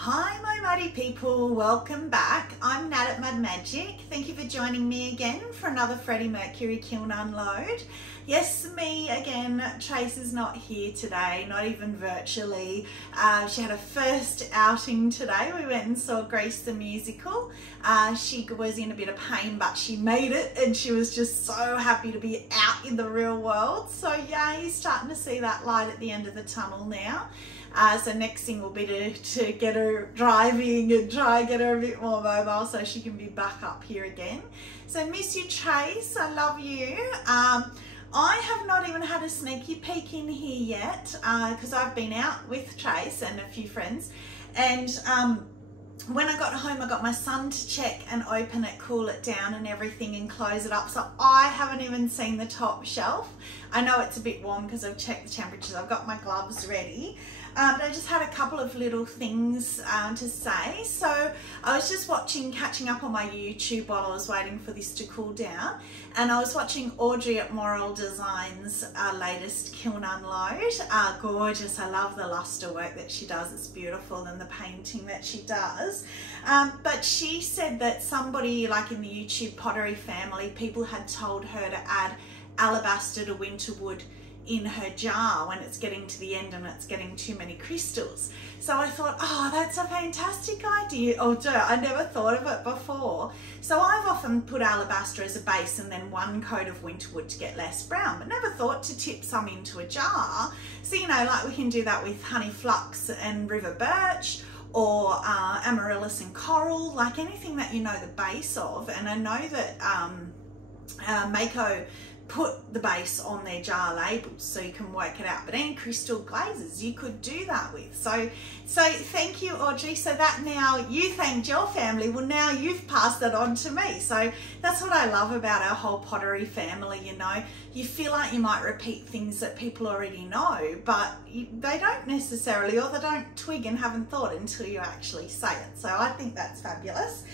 Hi my mighty people, welcome back. I'm Nat at Mud Magic. Thank you for joining me again for another Freddie Mercury kiln unload. Yes, me again. Trace is not here today, not even virtually. She had her first outing today. We went and saw Grease the musical. She was in a bit of pain, but she made it and she was just so happy to be out in the real world. So yeah, you're starting to see that light at the end of the tunnel now. So next thing will be to get her driving and try and get her a bit more mobile so she can be back up here again. So miss you, Trace. I love you. I have not even had a sneaky peek in here yet because I've been out with Trace and a few friends, and when I got home I got my son to check and open it, cool it down and everything and close it up, so I haven't even seen the top shelf. I know it's a bit warm because I've checked the temperatures. I've got my gloves ready. But I just had a couple of little things to say. So I was just catching up on my YouTube while I was waiting for this to cool down. And I was watching Audrey at Moral Designs' latest kiln unload. Gorgeous, I love the luster work that she does. It's beautiful, and the painting that she does. But she said that somebody like in the YouTube pottery family, people had told her to add alabaster to winterwood in her jar when it's getting to the end and it's getting too many crystals. So I thought, oh, that's a fantastic idea. Oh dear, I never thought of it before. So I've often put alabaster as a base and then one coat of winterwood to get less brown, but never thought to tip some into a jar. So, you know, like we can do that with honey flux and river birch, or amaryllis and coral, like anything that you know the base of. And I know that Mayco put the base on their jar labels so you can work it out, but any crystal glazes you could do that with. So thank you, Audrey. So that now you thanked your family, well now you've passed that on to me. So that's what I love about our whole pottery family, you know. You feel like you might repeat things that people already know, but they don't necessarily, or they don't twig and haven't thought until you actually say it. So I think that's fabulous.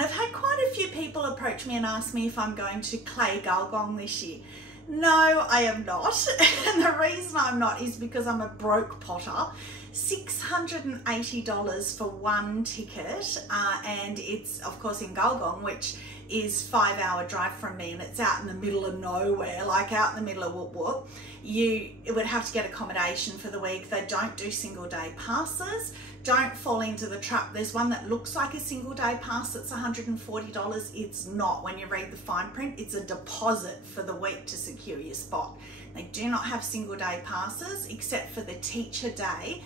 I've had quite a few people approach me and ask me if I'm going to clay gulgong this year. No, I am not. And the reason I'm not is because I'm a broke potter. $680 for one ticket, and it's of course in Gulgong, which is 5-hour drive from me, and it's out in the middle of nowhere, like out in the middle of Whoop Whoop. You would have to get accommodation for the week. They don't do single day passes. Don't fall into the trap. There's one that looks like a single day pass that's $140. It's not. When you read the fine print, it's a deposit for the week to secure your spot. They do not have single day passes except for the teacher day,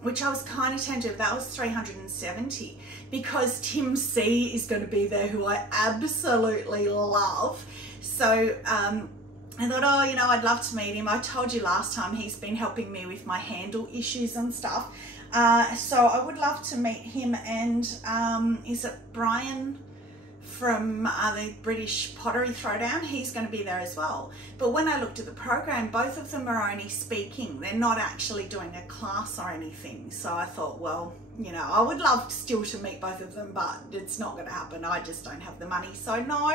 which I was kind of tempted. That was $370 because Tim C is going to be there, who I absolutely love. So I thought, oh, you know, I'd love to meet him. I told you last time he's been helping me with my handle issues and stuff. So I would love to meet him, and is it Brian from the British Pottery Throwdown? He's going to be there as well. But when I looked at the program, both of them are only speaking. They're not actually doing a class or anything. So I thought, well, you know, I would love still to meet both of them, but it's not going to happen. I just don't have the money. So no,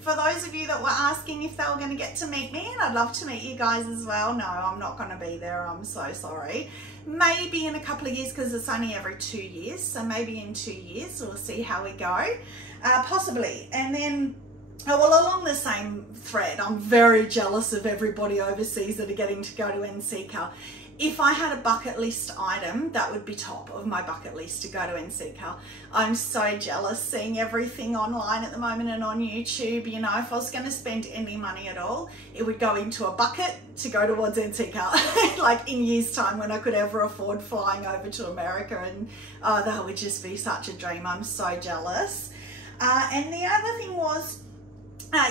for those of you that were asking if they were going to get to meet me, and I'd love to meet you guys as well, no, I'm not going to be there. I'm so sorry. Maybe in a couple of years, because it's only every 2 years. So maybe in 2 years, we'll see how we go. Possibly. And then, oh, well, along the same thread, I'm very jealous of everybody overseas that are getting to go to NCCA. If I had a bucket list item, that would be top of my bucket list, to go to NCCA. I'm so jealous seeing everything online at the moment and on YouTube. You know, if I was going to spend any money at all, it would go into a bucket to go towards NCCA. Like in years' time, when I could ever afford flying over to America, and oh, that would just be such a dream. I'm so jealous. And the other thing was,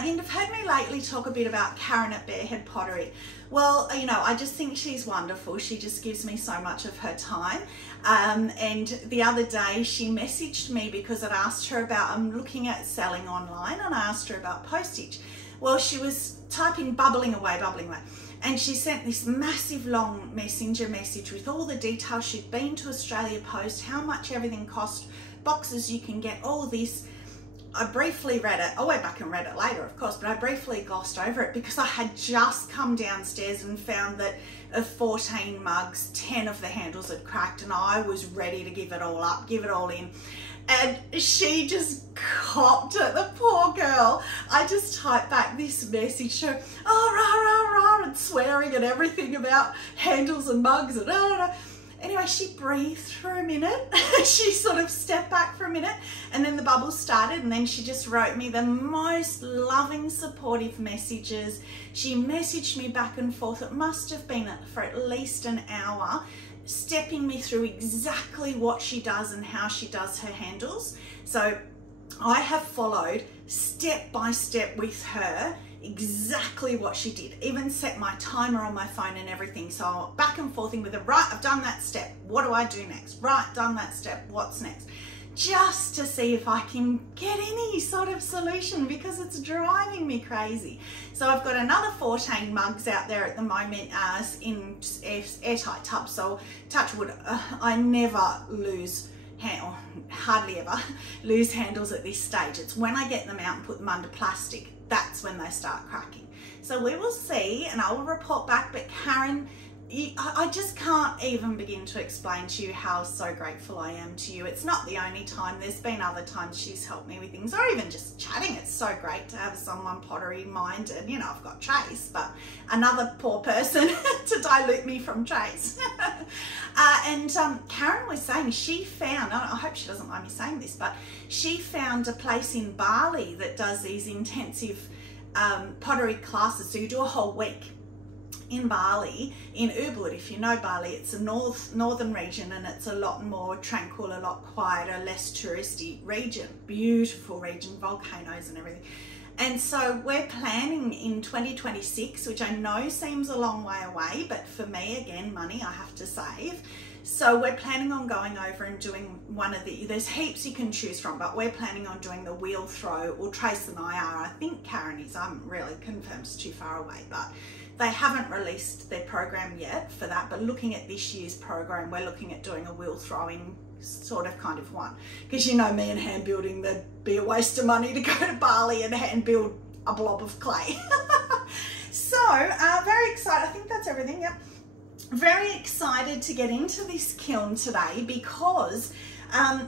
you've heard me lately talk a bit about Karen at Barehead Pottery. Well, you know, I just think she's wonderful. She just gives me so much of her time. And the other day she messaged me because I'd asked her about, I'm looking at selling online, and I asked her about postage. Well, she was typing bubbling away. And she sent this massive long messenger message with all the details. She'd been to Australia Post, how much everything cost, boxes you can get, all this. I briefly read it. I went back and read it later, of course, but I briefly glossed over it because I had just come downstairs and found that of 14 mugs, 10 of the handles had cracked, and I was ready to give it all up, give it all in. And she just copped it, the poor girl. I just typed back this message to her, oh, rah, rah, rah, and swearing and everything about handles and mugs and Anyway, she breathed for a minute. She sort of stepped back for a minute, and then the bubbles started, and then she just wrote me the most loving, supportive messages. She messaged me back and forth. It must have been for at least an hour, stepping me through exactly what she does and how she does her handles. So I have followed step by step with her exactly what she did, even set my timer on my phone and everything. So back and forthing with her, right, I've done that step, what do I do next? Right, done that step, what's next? Just to see if I can get any sort of solution, because it's driving me crazy. So I've got another 14 mugs out there at the moment in airtight tubs. So touch wood, I never lose or hardly ever lose handles at this stage. It's when I get them out and put them under plastic, that's when they start cracking. So we will see, and I will report back. But Karen, I just can't even begin to explain to you how so grateful I am to you. It's not the only time. There's been other times she's helped me with things, or even just chatting. It's so great to have someone pottery minded. You know, I've got Trace, but another poor person to dilute me from Trace. Karen was saying she found, I hope she doesn't mind me saying this, but she found a place in Bali that does these intensive pottery classes. So you do a whole week in Bali, in Ubud. If you know Bali, it's a northern region, and it's a lot more tranquil, a lot quieter, less touristy region. Beautiful region, volcanoes and everything. And so we're planning in 2026, which I know seems a long way away, but for me, again, money I have to save. So we're planning on going over and doing one of there's heaps you can choose from, but we're planning on doing the wheel throw, or Trace and I are. I think Karen is, I'm really confirmed, it's too far away, but they haven't released their program yet for that. But looking at this year's program, we're looking at doing a wheel throwing sort of kind of one, because you know me and hand building, there'd be a waste of money to go to Bali and hand build a blob of clay. So very excited. I think that's everything. Yep. Very excited to get into this kiln today, because I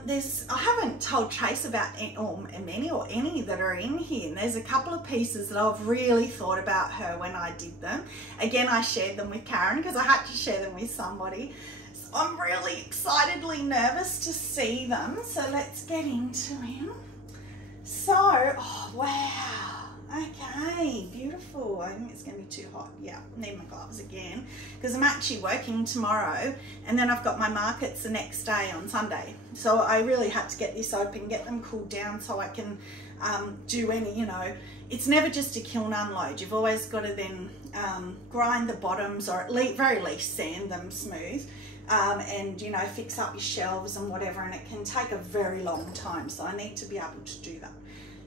haven't told Trace about many or any that are in here, and there's a couple of pieces that I've really thought about her when I did them. Again, I shared them with Karen because I had to share them with somebody. So I'm really excitedly nervous to see them. So let's get into him. So, oh wow. Okay, beautiful. I think it's going to be too hot. Yeah, need my gloves again, because I'm actually working tomorrow, and then I've got my markets the next day on Sunday. So I really had to get this open, get them cooled down so I can do any, you know, it's never just a kiln unload. You've always got to then grind the bottoms, or at least, very least sand them smooth, and, you know, fix up your shelves and whatever, and it can take a very long time. So I need to be able to do that.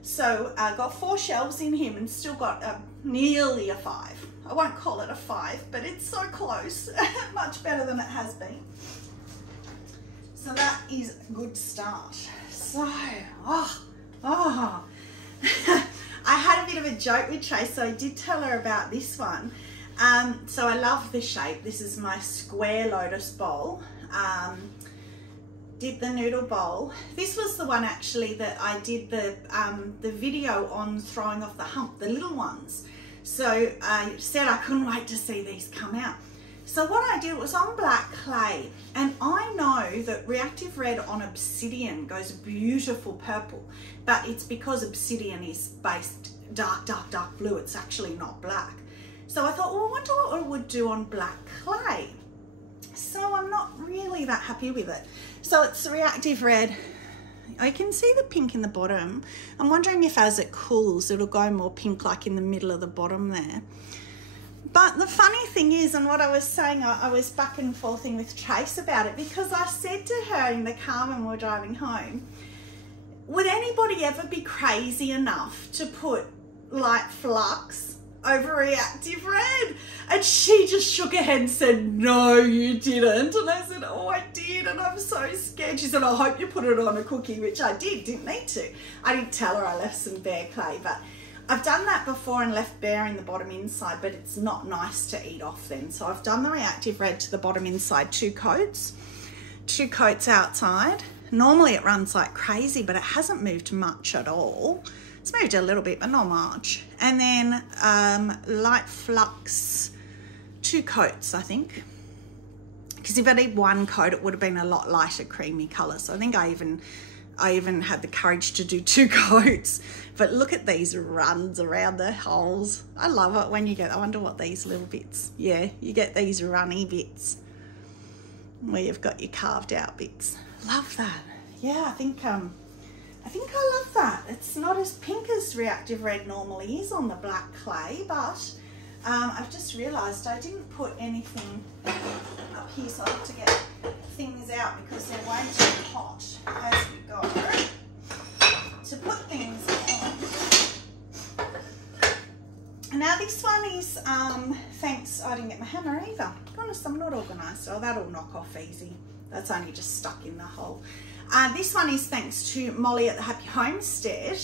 So I got 4 shelves in him, and still got nearly a 5. I won't call it a 5, but it's so close. Much better than it has been. So that is a good start. So, I had a bit of a joke with Trace, so I did tell her about this one. So I love the shape. This is my square lotus bowl. Did the noodle bowl. This was the one actually that I did the video on throwing off the hump, the little ones. So I said I couldn't wait to see these come out. So what I did was on black clay, and I know that reactive red on obsidian goes beautiful purple, but it's because obsidian is based dark blue. It's actually not black. So I thought, well, I wonder what it would do on black clay. So I'm not really that happy with it. So it's reactive red. I can see the pink in the bottom. I'm wondering if as it cools, it'll go more pink, like in the middle of the bottom there. But the funny thing is, and what I was saying, I was back and forthing with Trace about it, because I said to her in the car when we were driving home, would anybody ever be crazy enough to put light flux overreactive red. And she just shook her head and said, no, you didn't. And I said, oh, I did, and I'm so scared. She said, I hope you put it on a cookie, which I did, didn't need to. I didn't tell her I left some bare clay, but I've done that before and left bare in the bottom inside, but it's not nice to eat off then. So I've done the reactive red to the bottom inside, 2 coats outside. Normally it runs like crazy, but it hasn't moved much at all. It's moved a little bit, but not much. And then light flux, 2 coats, I think. Because if I did 1 coat, it would have been a lot lighter creamy colour. So I think I even had the courage to do 2 coats. But look at these runs around the holes. I love it when you get, I wonder what these little bits, yeah, you get these runny bits where you've got your carved out bits. Love that. Yeah, I think I love that. It's not as pink as reactive red normally is on the black clay, but I've just realised I didn't put anything up here, so I have to get things out because they're way too hot as we go to put things on. Now this one is, thanks, I didn't get my hammer either. Goodness, I'm not organised. Oh, that'll knock off easy. That's only just stuck in the hole. This one is thanks to Molly at the Happy Homestead.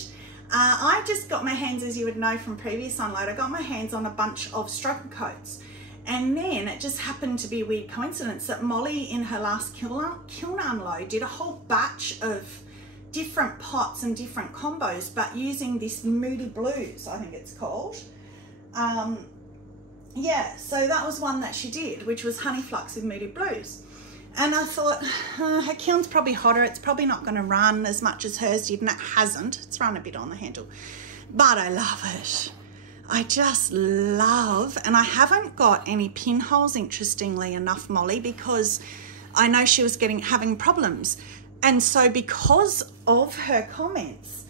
I just got my hands, as you would know from previous unload, I got my hands on a bunch of stroker coats. And then it just happened to be a weird coincidence that Molly in her last kiln unload did a whole batch of different pots and different combos, but using this Moody Blues, I think it's called. Yeah, so that was one that she did, which was Honey Flux with Moody Blues. And I thought, her kiln's probably hotter. It's probably not going to run as much as hers did, and it hasn't. It's run a bit on the handle, but I love it. I just love, and I haven't got any pinholes, interestingly enough, Molly, because I know she was having problems. And so because of her comments,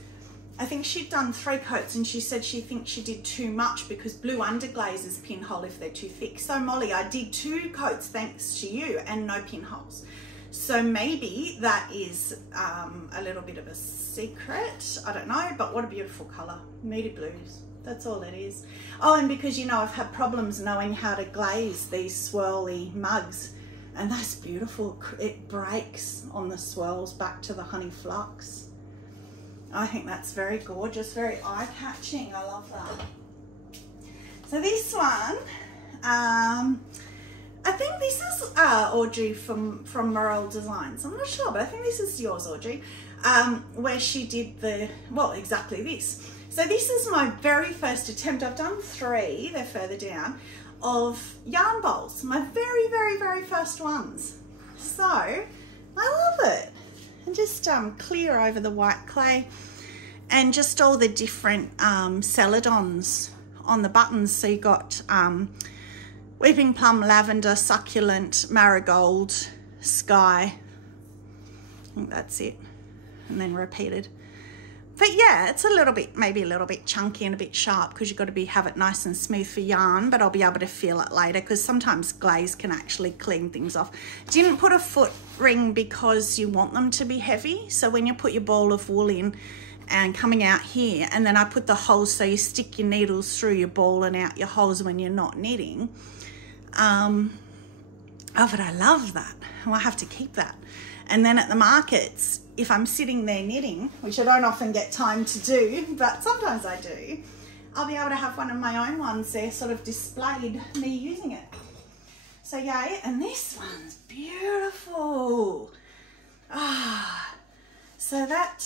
I think she'd done 3 coats and she said she thinks she did too much because blue underglazes pinhole if they're too thick. So Molly, I did 2 coats thanks to you and no pinholes. So maybe that is a little bit of a secret. I don't know, but what a beautiful colour. Moody Blues. That's all it is. Oh, and because, you know, I've had problems knowing how to glaze these swirly mugs, and that's beautiful. It breaks on the swirls back to the Honey Flux. I think that's very gorgeous, very eye-catching. I love that. So this one, I think this is Audrey from Morel Designs. I'm not sure, but I think this is yours, Audrey, where she did well, exactly this. So this is my very first attempt. I've done 3, they're further down, of yarn bowls. My very, very, very first ones. So I love it. And just clear over the white clay and just all the different celadons on the buttons. So you got weeping plum, lavender, succulent, marigold, sky. I think that's it. And then repeated. But yeah, it's a little bit, maybe a little bit chunky and a bit sharp because you've got to have it nice and smooth for yarn, but I'll be able to feel it later because sometimes glaze can actually clean things off. Didn't put a foot ring because you want them to be heavy. So when you put your ball of wool in and coming out here, and then I put the holes so you stick your needles through your ball and out your holes when you're not knitting. Oh, but I love that. Well, I have to keep that. And then at the markets, if I'm sitting there knitting, which I don't often get time to do, but sometimes I do, I'll be able to have one of my own ones there sort of displayed, me using it. So yay, and this one's beautiful. So that,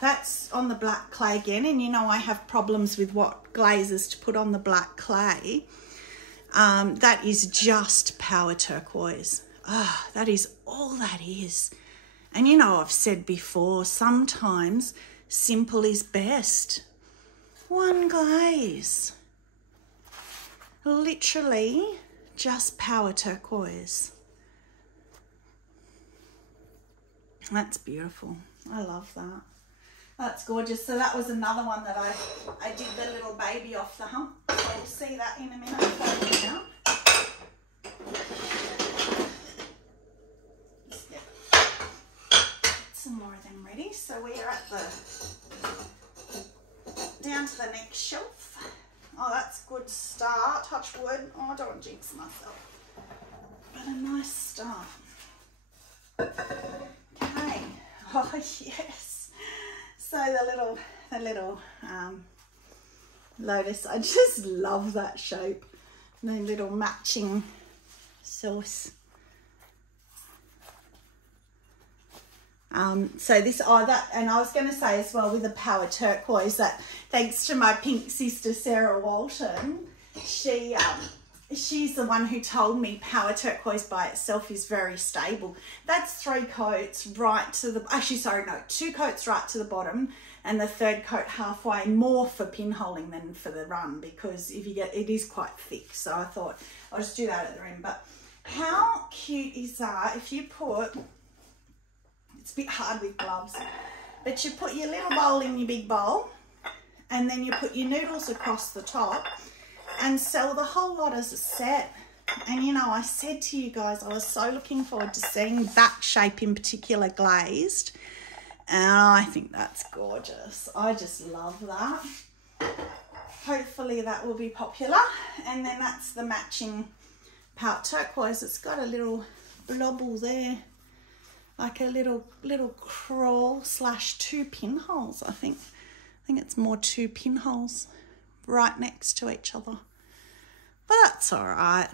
that's on the black clay again, and you know I have problems with what glazes to put on the black clay. That is just power turquoise. That is all that is. And you know, I've said before, sometimes simple is best. One glaze. Literally just power turquoise. That's beautiful. I love that. That's gorgeous. So that was another one that I did the little baby off the hump. So we'll see that in a minute. Some more of them ready. So we are at down to the next shelf. Oh, that's a good start. Touch wood. Oh, I don't want to jinx myself. But a nice start. Okay. Oh, yes. So the little lotus. I just love that shape. The little matching sauce. So this, and I was going to say as well with the Power Turquoise that thanks to my pink sister Sarah Walton, she's the one who told me Power Turquoise by itself is very stable. That's 3 coats right to the, actually sorry, no, 2 coats right to the bottom and the 3rd coat halfway, more for pinholing than for the run, because if you get, it is quite thick. So I thought I'll just do that at the rim. But how cute is that if you put, it's a bit hard with gloves, but you put your little bowl in your big bowl and then you put your noodles across the top and sell the whole lot as a set. And you know, I said to you guys, I was so looking forward to seeing that shape in particular glazed. And I think that's gorgeous. I just love that. Hopefully that will be popular. And then that's the matching Power Turquoise. It's got a little blobble there, like a little crawl / 2 pinholes, I think. I think it's more 2 pinholes right next to each other. But that's all right.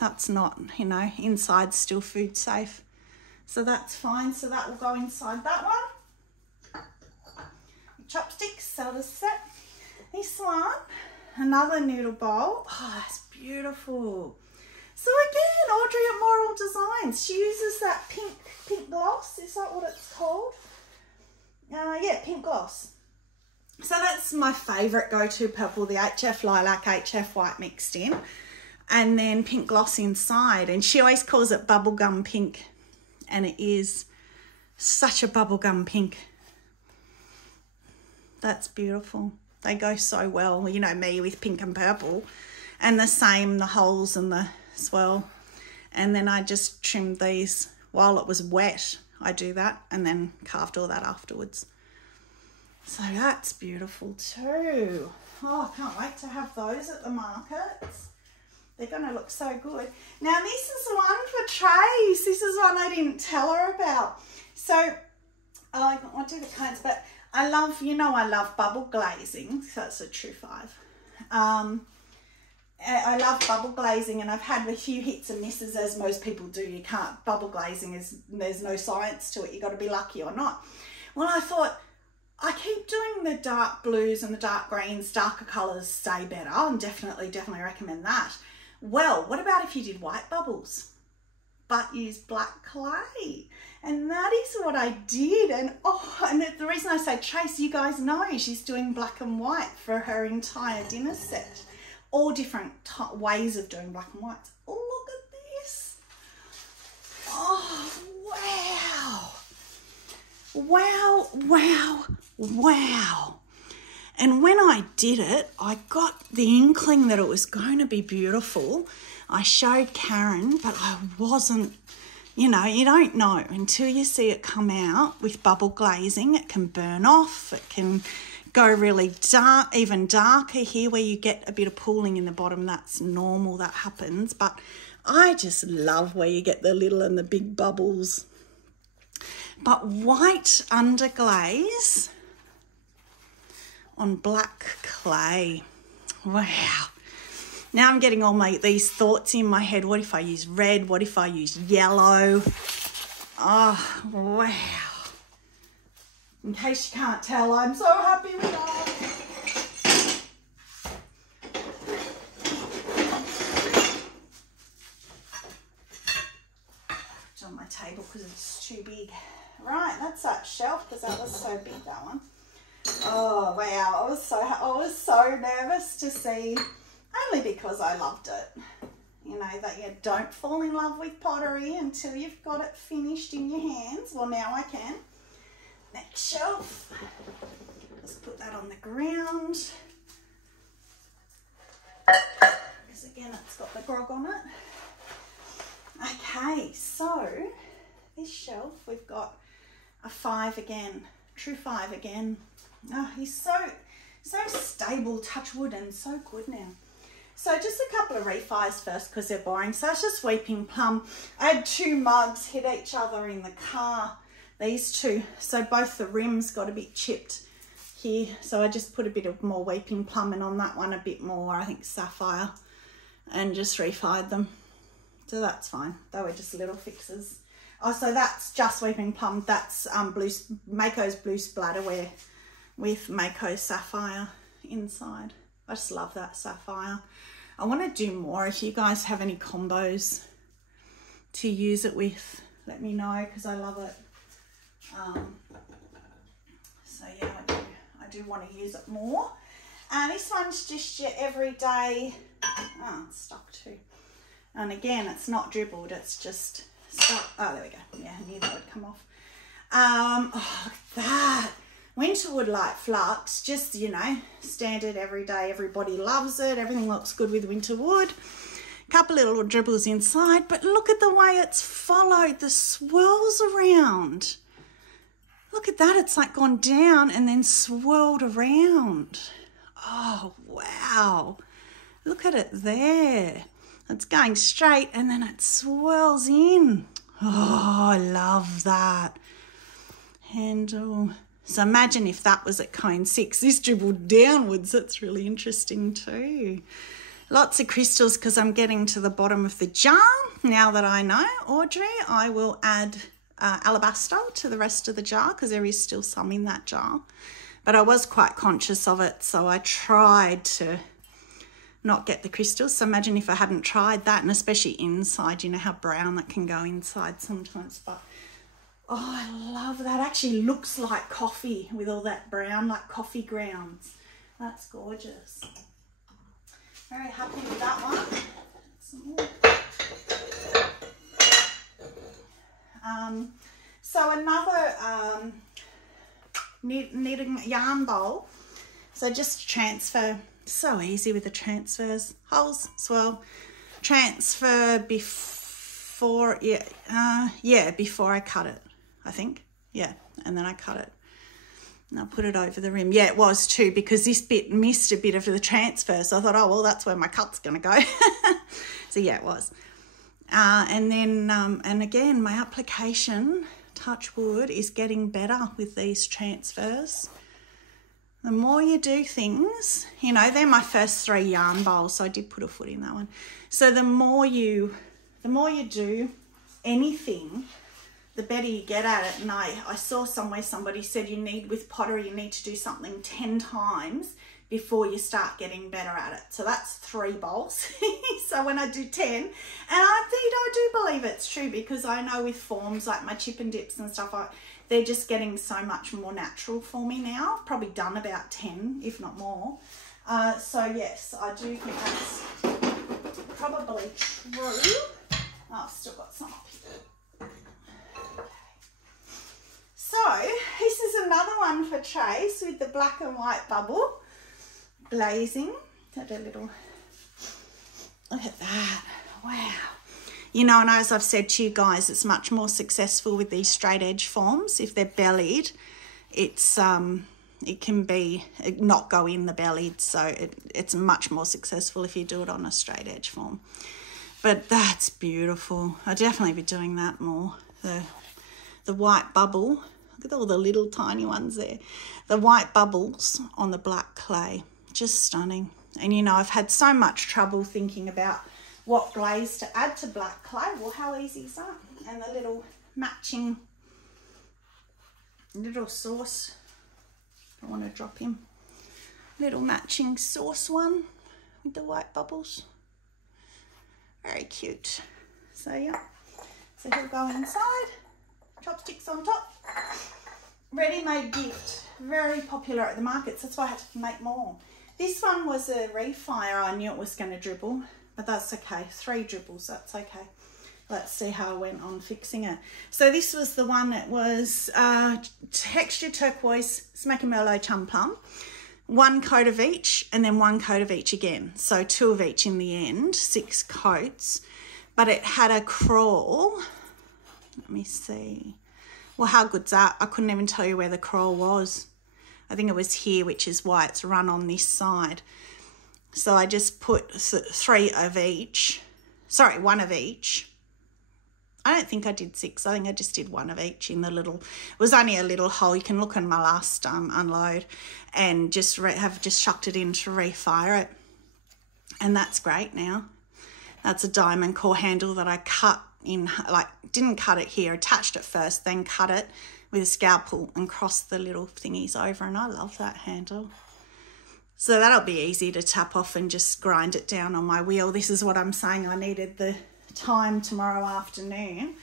That's not, you know, inside still food safe. So that's fine. So that will go inside that one. Chopsticks, so to set. This one, another noodle bowl. Oh, that's beautiful. So again, Audrey at Moral Designs, she uses that pink gloss. Is that what it's called? Yeah, pink gloss. So that's my favourite go-to purple, the HF Lilac, HF White mixed in, and then pink gloss inside. And she always calls it bubblegum pink, and it is such a bubblegum pink. That's beautiful. They go so well, you know me with pink and purple, and the same, the holes and the swirl. And then I just trimmed these while it was wet. I do that and then carved all that afterwards. So that's beautiful too. Oh, I can't wait to have those at the markets. They're going to look so good. Now this is one for Trace. This is one I didn't tell her about. So I do the cones, but I love, you know, I love bubble glazing. So that's a true 5. I love bubble glazing, and I've had a few hits and misses, as most people do. You can't, bubble glazing is, there's no science to it. You got to be lucky or not. Well, I thought, I keep doing the dark blues and the dark greens, darker colours stay better, and definitely recommend that. Well, what about if you did white bubbles, but use black clay? And that is what I did. And oh, and the reason I say Trace, you guys know she's doing black and white for her entire dinner set. All different ways of doing black and whites. Oh, look at this. Oh, wow. Wow, wow, wow. And when I did it, I got the inkling that it was going to be beautiful. I showed Karen, but I wasn't, you know, you don't know until you see it come out with bubble glazing. It can burn off, it can go really dark, even darker here where you get a bit of pooling in the bottom. That's normal, that happens. But I just love where you get the little and the big bubbles. But white underglaze on black clay. Wow. Now I'm getting all these thoughts in my head. What if I use red? What if I use yellow? Oh, wow. In case you can't tell, I'm so happy with that. It's on my table because it's too big. Right, that's that shelf because that was so big, that one. Oh wow, I was so nervous to see, only because I loved it. You know, that you don't fall in love with pottery until you've got it finished in your hands. Well, now I can. Next shelf, let's put that on the ground, because again it's got the grog on it. Okay, so this shelf we've got a 5 again, true 5 again. Oh, he's so So stable, touch wood, and so good now. So just a couple of refis first because they're boring. So it's just Weeping Plum. I had 2 mugs hit each other in the car, these 2. So both the rims got a bit chipped here. So I just put a bit of more Weeping Plum and on that one a bit more, I think, Sapphire, and just refied them. So that's fine. They were just little fixes. Oh, so that's just Weeping Plum. That's Mayco's Blue Splatterware with Mayco Sapphire inside. I just love that sapphire. I want to do more. If you guys have any combos to use it with, let me know because I love it. So yeah, I do want to use it more. And this one's just your everyday. Oh, it's stuck too. And again, it's not dribbled. It's just stuck. Oh, there we go. Yeah, I knew that would come off. Oh, look at that. Winterwood Light Flux, just, you know, standard everyday, everybody loves it. Everything looks good with Winterwood. Couple of little dribbles inside, but look at the way it's followed the swirls around. Look at that, it's like gone down and then swirled around. Oh, wow. Look at it there. It's going straight and then it swirls in. Oh, I love that. Handle. So imagine if that was at cone 6. This dribbled downwards. That's really interesting too. Lots of crystals because I'm getting to the bottom of the jar. Now that I know, Audrey, I will add alabaster to the rest of the jar because there is still some in that jar. But I was quite conscious of it, so I tried to not get the crystals. So imagine if I hadn't tried that, and especially inside, you know how brown that can go inside sometimes. But oh, I love that. Actually looks like coffee with all that brown, like coffee grounds. That's gorgeous. Very happy with that one. Some more. So another knitting yarn bowl. So just transfer. So easy with the transfers. Holes, swirl, transfer before, before I cut it. I think, yeah, and then I cut it and I'll put it over the rim. Yeah, it was too, because this bit missed a bit of the transfer, so I thought, oh well, that's where my cut's gonna go. So yeah, it was. And then and again, my application, touch wood, is getting better with these transfers. The more you do things, you know, they're my first 3 yarn bowls, so I did put a foot in that one. So the more you do anything, the better you get at it. And I saw somewhere somebody said with pottery, you need to do something 10 times before you start getting better at it. So that's 3 bowls. So when I do 10, and I do believe it's true, because I know with forms like my chip and dips and stuff, they're just getting so much more natural for me now. I've probably done about 10, if not more. So yes, I do think that's probably true. Oh, I've still got some up here. So this is another one for Trace with the black and white bubble glazing. Look at that. Wow. You know, and as I've said to you guys, it's much more successful with these straight edge forms. If they're bellied, it's it can be not go in the bellied, so it's much more successful if you do it on a straight edge form. But that's beautiful. I'll definitely be doing that more. The white bubble. Look at all the little tiny ones there. The white bubbles on the black clay. Just stunning. And you know, I've had so much trouble thinking about what glaze to add to black clay. Well, how easy is that? And the little matching little sauce. I want to drop him. Little matching sauce one with the white bubbles. Very cute. So yeah. So he'll go inside. Chopsticks on top. Ready-made gift. Very popular at the markets. That's why I had to make more. This one was a refire. I knew it was going to dribble, but that's okay. 3 dribbles, that's okay. Let's see how I went on fixing it. So this was the one that was texture turquoise, smacky merlot chum plum. 1 coat of each, and then 1 coat of each again. So 2 of each in the end, 6 coats. But it had a crawl. Let me see. Well, how good's that? I couldn't even tell you where the crawl was. I think it was here, which is why it's run on this side. So I just put 3 of each. Sorry, 1 of each. I don't think I did 6. I think I just did 1 of each in the little, it was only a little hole. You can look in my last unload, and just have just shucked it in to refire it. And that's great now. That's a diamond core handle that I cut in, like didn't cut it here, attached it first, then cut it with a scalpel and crossed the little thingies over, and I love that handle. So that'll be easy to tap off and just grind it down on my wheel. This is what I'm saying, I needed the time tomorrow afternoon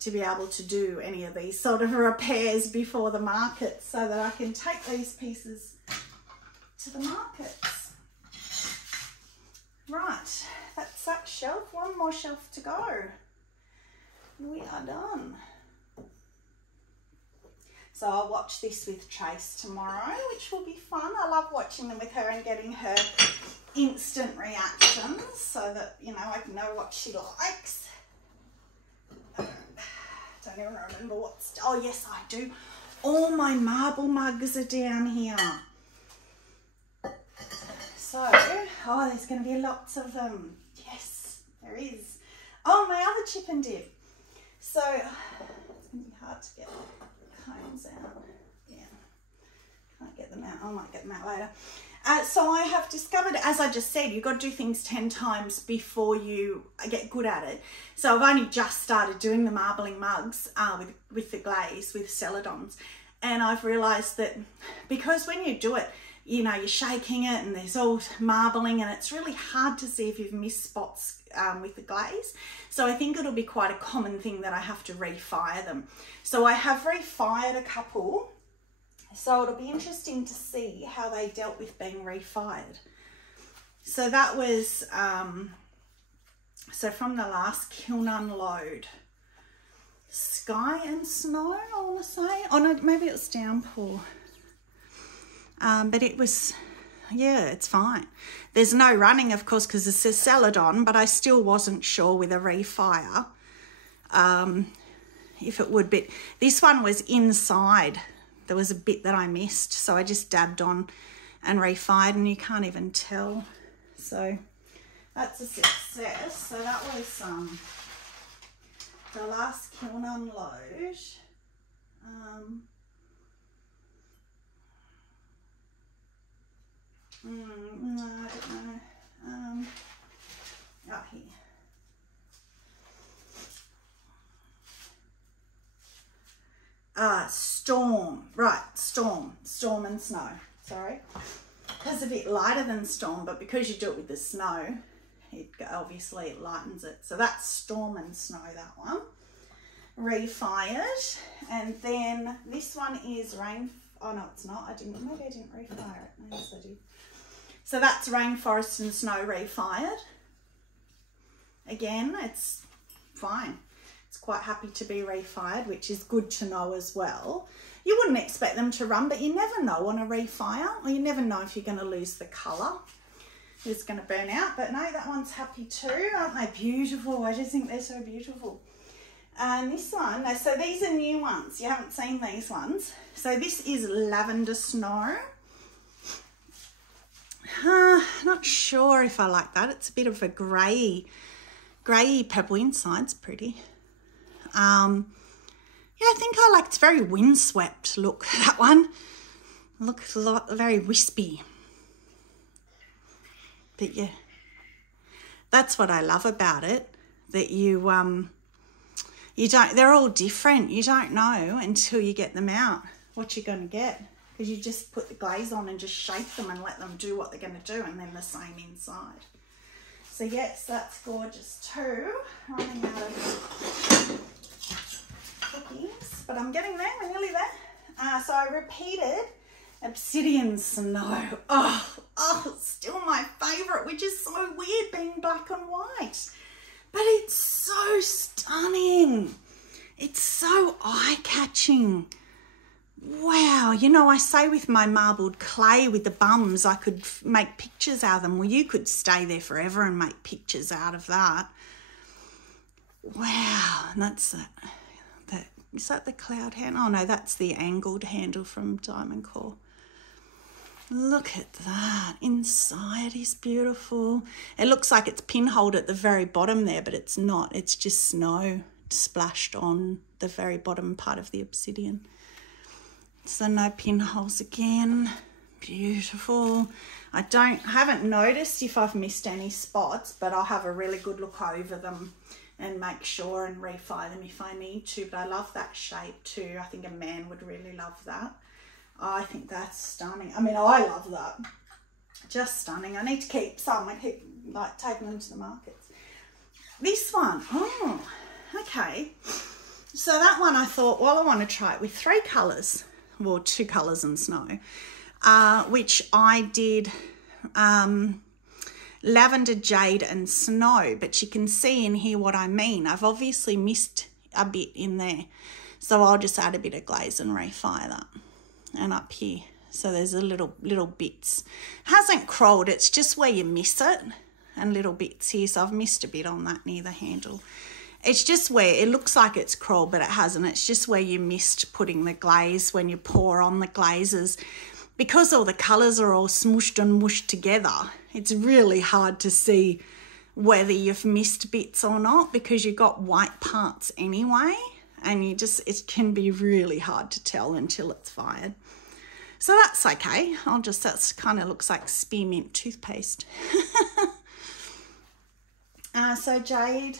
to be able to do any of these sort of repairs before the market, so that I can take these pieces to the markets. Right, that's that shelf. 1 more shelf to go. We are done. So I'll watch this with Trace tomorrow, which will be fun. I love watching them with her and getting her instant reactions, so that, you know, I can know what she likes. Don't even remember what's, oh yes I do. All my marble mugs are down here. So, oh, there's going to be lots of them. Yes, there is. Oh, my other chip and dip. So, it's going to be hard to get cones out. Yeah, can't get them out. I might get them out later. So I have discovered, as I just said, you've got to do things 10 times before you get good at it. So I've only just started doing the marbling mugs with the glaze, with celadons. And I've realised that because when you do it, you know, you're shaking it and there's all marbling, and it's really hard to see if you've missed spots with the glaze. So I think it'll be quite a common thing that I have to refire them. So I have refired a couple. So it'll be interesting to see how they dealt with being refired. So that was, so from the last kiln unload, sky and snow, I want to say. Oh no, maybe it was downpour. But it was, yeah, it's fine. There's no running, of course, because it's a celadon, but I still wasn't sure with a refire if it would. But this one was inside. There was a bit that I missed, so I just dabbed on and refired, and you can't even tell. So that's a success. So that was the last kiln unload. No, I don't know. Out here. Storm, right, storm and snow, sorry. It's a bit lighter than storm, but because you do it with the snow, it obviously it lightens it. So that's storm and snow, that one. Refired, and then this one is rain, oh no it's not, maybe I didn't refire it, no, yes I did. So that's rainforest and snow refired. Again, it's fine. It's quite happy to be refired, which is good to know as well. You wouldn't expect them to run, but you never know on a refire, or you never know if you're going to lose the colour. It's going to burn out, but no, that one's happy too. Aren't they beautiful? I just think they're so beautiful. And this one, so these are new ones. You haven't seen these ones. So this is lavender snow. Not sure if I like that. It's a bit of a grey purple inside. It's pretty. Yeah, I think I like, it's very windswept look, that one. Looks a lot, very wispy. But yeah, that's what I love about it, that you don't, they're all different. You don't know until you get them out what you're going to get, because you just put the glaze on and just shake them and let them do what they're going to do, and then the same inside. So yes, that's gorgeous too. Running out of cookies, but I'm getting there, we're nearly there. So I repeated obsidian snow. Oh, still my favourite, which is so weird being black and white. But it's so stunning. It's so eye-catching. Wow, you know, I say with my marbled clay with the bums, I could make pictures out of them. Well, you could stay there forever and make pictures out of that. Wow, and that's that. Is that the cloud handle? Oh no, that's the angled handle from Diamond Core. Look at that. Inside is beautiful. It looks like it's pinholed at the very bottom there, but it's not. It's just snow splashed on the very bottom part of the obsidian. So no pinholes again. Beautiful. I haven't noticed if I've missed any spots, but I'll have a really good look over them and make sure and refi them if I need to. But I love that shape too. I think a man would really love that. I think that's stunning. I mean, I love that. Just stunning. I need to keep some. I keep like taking them to the markets. This one, oh, okay. So that one I thought, well, I want to try it with 3 colours. Well, 2 colours and snow. Which I did lavender, jade and snow. But you can see in here what I mean. I've obviously missed a bit in there. So I'll just add a bit of glaze and refi that. And up here, so there's a little bits. Hasn't crawled, it's just where you miss it, and little bits here. So I've missed a bit on that near the handle. It's just where it looks like it's crawled, but it hasn't. It's just where you missed putting the glaze when you pour on the glazes. Because all the colours are all smooshed and mushed together, it's really hard to see whether you've missed bits or not, because you've got white parts anyway. And it can be really hard to tell until it's fired. So that's okay. That kind of looks like spearmint toothpaste. So jade,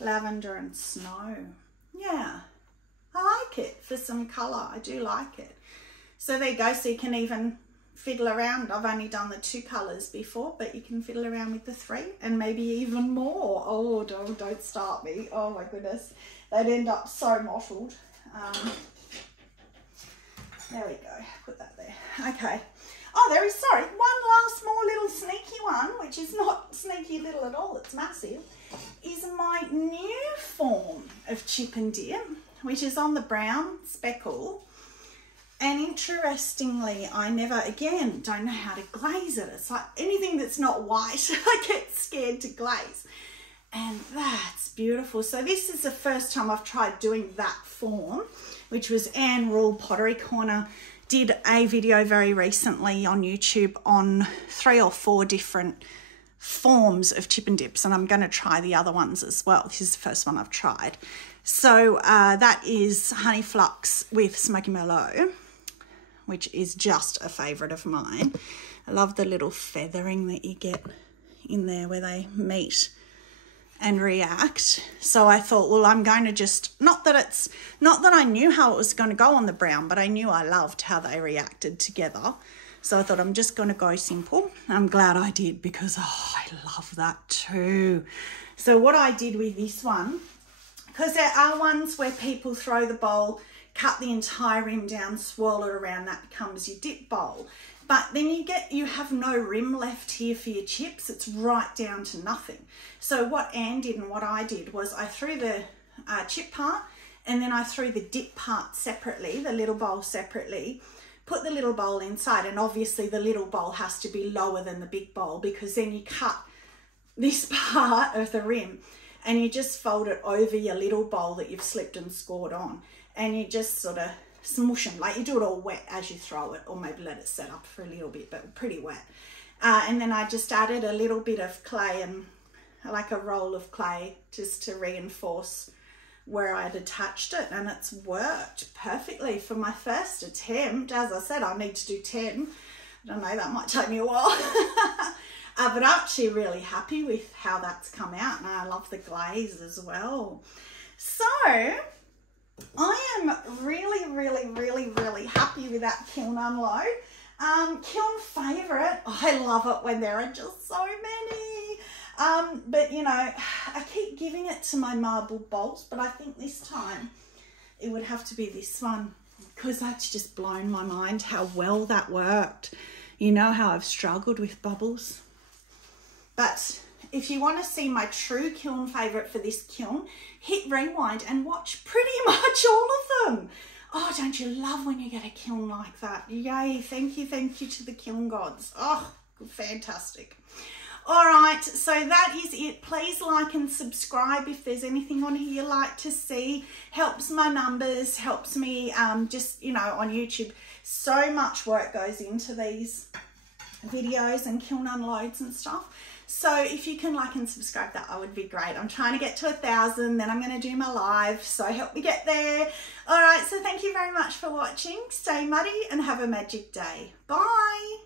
lavender and snow. Yeah, I like it for some colour. I do like it. So there you go. So you can even fiddle around. I've only done the 2 colours before, but you can fiddle around with the 3 and maybe even more. Oh, don't start me. Oh my goodness. They'd end up so mottled. There we go. Put that there. Okay. Oh, sorry. One last more little sneaky one, which is not sneaky little at all. It's massive. Is my new form of chip and dip, which is on the brown speckle. And interestingly, I never, again, don't know how to glaze it. It's like anything that's not white, I get scared to glaze. And that's beautiful. So this is the first time I've tried doing that form, which was Anne Rule Pottery Corner did a video very recently on YouTube on 3 or 4 different forms of chip and dips, and I'm going to try the other ones as well. This is the first one I've tried. So that is Honey Flux with Smoky Merlot, which is just a favourite of mine. I love the little feathering that you get in there where they meet and react. So I thought, well, I'm going to just, not that I knew how it was going to go on the brown, but I knew I loved how they reacted together. So I thought I'm just going to go simple. I'm glad I did, because I love that too. So what I did with this one, because there are ones where people throw the bowl, cut the entire rim down, swirl it around, that becomes your dip bowl. But then you have no rim left here for your chips. It's right down to nothing. So what Anne did and what I did was I threw the chip part, and then I threw the dip part separately, the little bowl separately, put the little bowl inside, and obviously the little bowl has to be lower than the big bowl, because then you cut this part of the rim and you just fold it over your little bowl that you've slipped and scored on, and you just sort of smush them, like you do it all wet as you throw it, or maybe let it set up for a little bit, but pretty wet. And then I just added a little bit of clay, and like a roll of clay, just to reinforce where I'd attached it, and it's worked perfectly for my first attempt. As I said, I need to do 10. I don't know, that might take me a while. But I'm actually really happy with how that's come out, and I love the glaze as well. So I am really, really, really, really happy with that kiln unload. Kiln favourite, I love it when there are just so many. But you know, I keep giving it to my marble bowls, but I think this time it would have to be this one, because that's just blown my mind how well that worked. You know how I've struggled with bubbles. But if you want to see my true kiln favourite for this kiln, hit rewind and watch pretty much all of them. Oh, don't you love when you get a kiln like that? Yay, thank you to the kiln gods. Oh, fantastic. All right, so that is it. Please like and subscribe if there's anything on here you'd like to see. Helps my numbers, helps me just, you know, on YouTube. So much work goes into these videos and kiln unloads and stuff. So if you can like and subscribe, that would be great. I'm trying to get to 1,000, then I'm going to do my live, so help me get there. All right, so thank you very much for watching. Stay muddy and have a magic day. Bye.